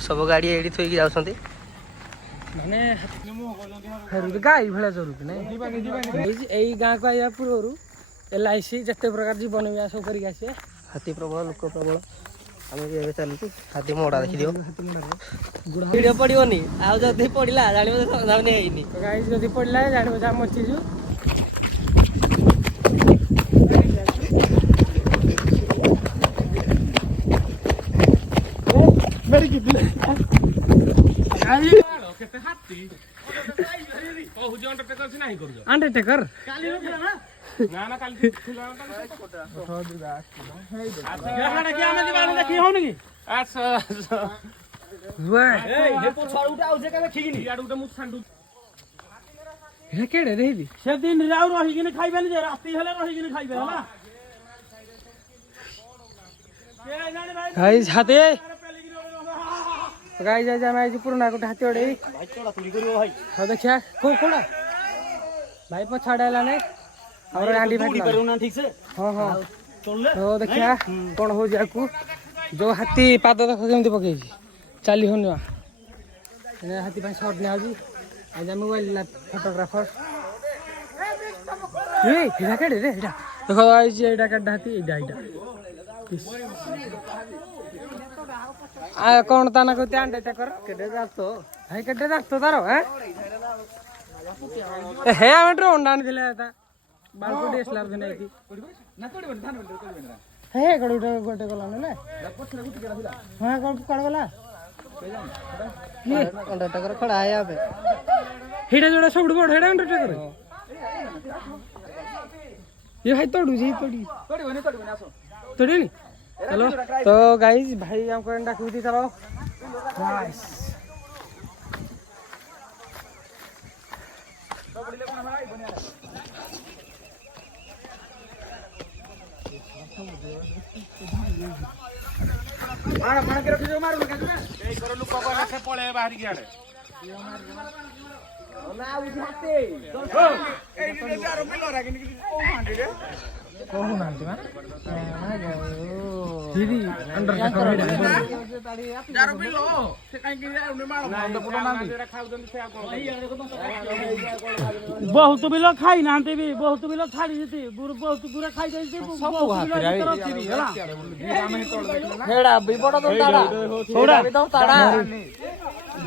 सब गाड़ी एडी थोई जाउछंती माने गाई भला जरूर नै एई गाँ को आया पुरु LIC जते प्रकार जीवन में सब करी आसे हाथी प्रबल लोक प्रबल आम भी चलती हाथी मोड़ा देखी दियो वीडियो पड़ोनी आ जदि पड़ा जान समाधान नहीं गाई जदि पड़ा जान जा मचीजु अंडरटेकर ना ना काली थिला ना कि आमे दिबानी देखि होनी कि अच्छा वे हे पोछाड़ उठा आउजे का देखि नि याड उठा मु सांडू हे केडे देबी से दिन राउ रही कि खाइबे नि जे राती हेले रही कि खाइबे हला के जाने भाई गाइस हाथे गाइस जा मैं पुराना को हाथी ओडे भाई चोड़ा चोरी करियो भाई हो देखिया को कोड़ा भाई पछाड़ेला ने और आंडी फाटी करू ना ठीक से हां हां तो देखिया कोन हो जाकू जो हाथी पाद देख केमती पकई चाली होनिवा ने हाथी भाई शॉट ने आजी आज मोबाइल फोटोग्राफर ए हिरा केडे रे हिरा देखो आज एडा का हाथी एडा आ कौन ताना को त्यान डेटा कर केडे जातो भाई केडे जातो तारो हैं हे हम ड्रोन डान दिले था बालको डीएसएलआर देने थी ना तोड़ी बन धान तोड़ी बन हे गडुटा गोटे गला ने पछरे गुटी केला दिला हां कोन गला ये अंडरटेकर खड़ा है यहां पे हेडा जोड़ा सब बड़ हेडा अंडरटेकर ये भाई तोड़ू जी तोड़ी बने आसो तोड़ी नहीं हेलो तो गाइस भाई हमको अंडा खुदी चलो गाइस मार मार के रखियो मार के ए करो लुक को से पळे बाहर की आड़े ओला उठाते ए ये चारो किलो रा कि ओ मांडी रे को नांती मा दीदी अंडर चारो किलो से काई कि उन्हें मार अंडर पुरो नांती खाउ दन से बहुत बिलो खाई नांती भी बहुत बिलो छाड़ी देती बहुत पूरा खाई जाई हेड़ा भी बड़ दंताड़ा हेड़ा भी दंताड़ा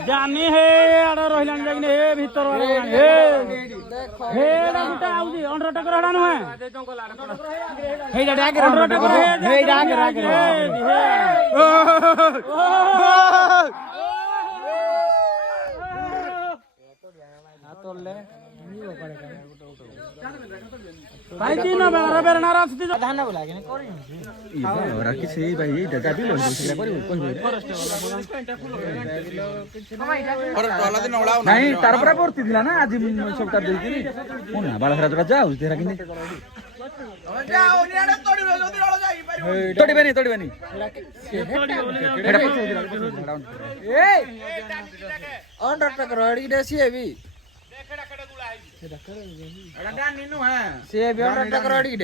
जानी हे आडा रहिलान जागिने हे भीतर रहिलान हे हेड़ा गुटा आउजी अंडरटेकर हेड़ा न है हेड़ा डागे अंडरटेकर हे डागे तोले भाई दिन बेरा बेरा ना रास्ते धान ना बोला के करी ई राखी से भाई दादा भी लोन से करी कोन और टोला दिन ओळा नहीं तार पर पूर्ति दिला ना आज सबटा देई कि कोन ना बाळा खरा जाऊ तेरा कि जाओ नियाडे तोडी रो जदी ओळा जाई पारिबो तोडी बनी हेडा पछो दिला ए अंडरटेकर हडी देसी हेवी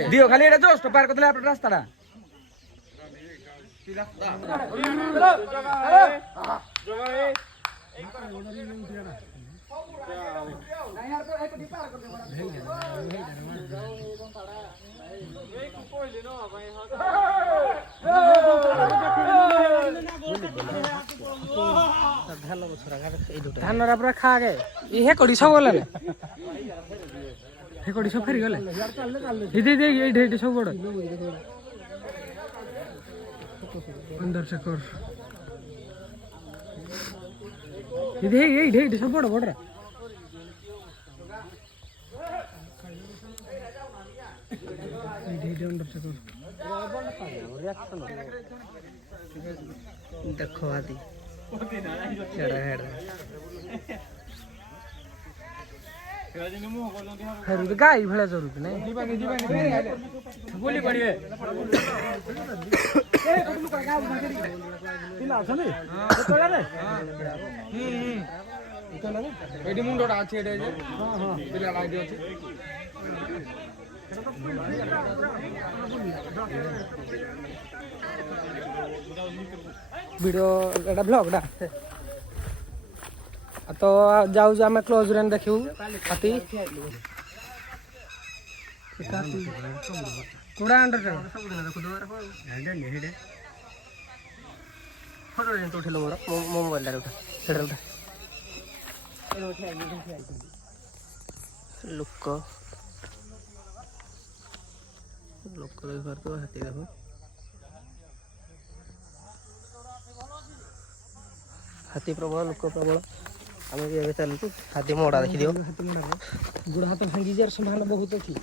दियो खाली एटा जोस्ट पार करले आपण रास्ताडा धान पूरा खा गए ये कड़ी सब गले हे कड़ी सब फेरी गले इधे सब बड़ अंदर से कर इधे सब बड़ बड़ अंदर से कर देखो आदि गाई भला जरूर नहीं बोली पड़िए मुंडा अच्छे वीडियो एटा ब्लॉग डा तो जाऊ आम क्लोज रेंज देखू हाथी कोड़ा अंडर फोटो उठेल मोर मो मोबाइल उठा लोक लोक देखो हाथी देखो हाथी प्रबल लोक प्रबल आम भी एवं चलु हाथी मोड़ा देखी दियो गुड़ हाथ भांगी जार संभावना बहुत अच्छी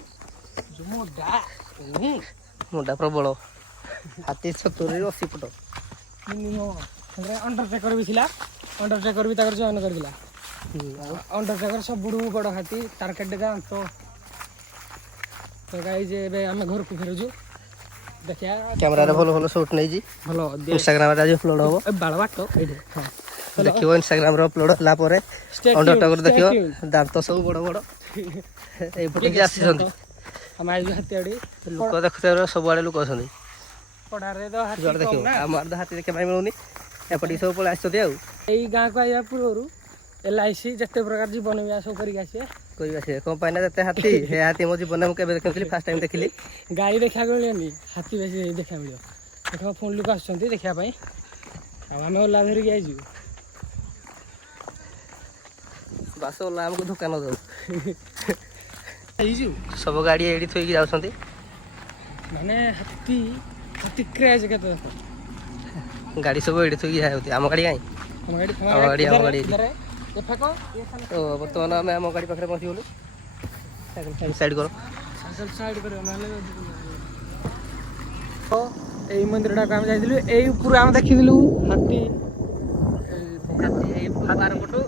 मुंडा प्रबल हाथी 70-80 फुट अंडरटेकर भी थिला अंडरटेकर भी ताकर जॉइन करदिला अंडरटेकर सब बड़ हाथी टार्गेट डेगा तो गाइस एबे हम घर को फेरजु देखिया कैमरा रे भलो भलो शॉट नै जी भलो इंस्टाग्राम रे आज अपलोड होबो बाळ बाटो एडे हां देखियो इंस्टाग्राम रे अपलोड होला परे अंडरटेकर देखियो दांत सब बड़ बड़ ए फुटे के आसी छथि हम आज हाथी आडी लोक देखते सब आड़े लोक अछथि पड़ा रे तो हाथी जोड़ देखियो हमर हाथी देखे भाई मिलुनी एपटी सब पळे आछथि आ एई गां को आया पूर्वरु एलआईसी जते प्रकार जीवन में सब करी आसे कोई आसे कंपनी जते हाथी हे हाथी मो जीवन में केबे देखली फर्स्ट टाइम देखली गाड़ी देखा मिलनी हाथी बेसी देखा मिलो देखो फोन लोक आछथि देखा पई आ हम ओला धरि गइजु बस ओला हमको धोखा न दो आइजु सब गाड़ी एडी थोई जाउछथि माने हाथी हाथी क्रेज के तो गाड़ी सब एडी थोई जाउथि हम गाड़ी काई हम गाड़ी हम गाड़ी इधर है ये फेको ये तो वर्तमान हम हम गाड़ी पाखरे पहुंची बोलू साइड करो साइकिल साइड करो नाले तो एई मंदिरडा काम जाइदिलु एई पूरा हम देखिदिलु हाथी एई बार पटो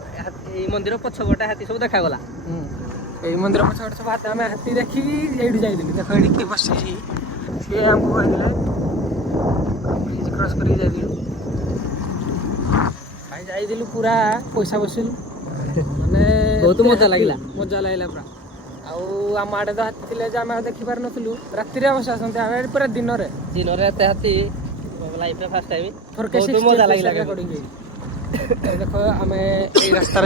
एई मंदिर पछगटा हाथी सब देखा गला एई मंदिर पछगटा सब हाथी हम हाथी देखि एडी जाइदिलु देखो एडी के बस छी से हमको कहदिले ब्रिज क्रॉस करी जाइदिलु भाई जाइदिलु पूरा पैसा वसूल माने बहुत मजा लागला पूरा आउ आम आड़े तो हाथी थे आम देखी पार नुलु राति अवश्य आसते आम पूरा दिन रे हाथी लाइफ रे फर्स्ट टाइम बहुत मजा लागला देखो आम रास्ता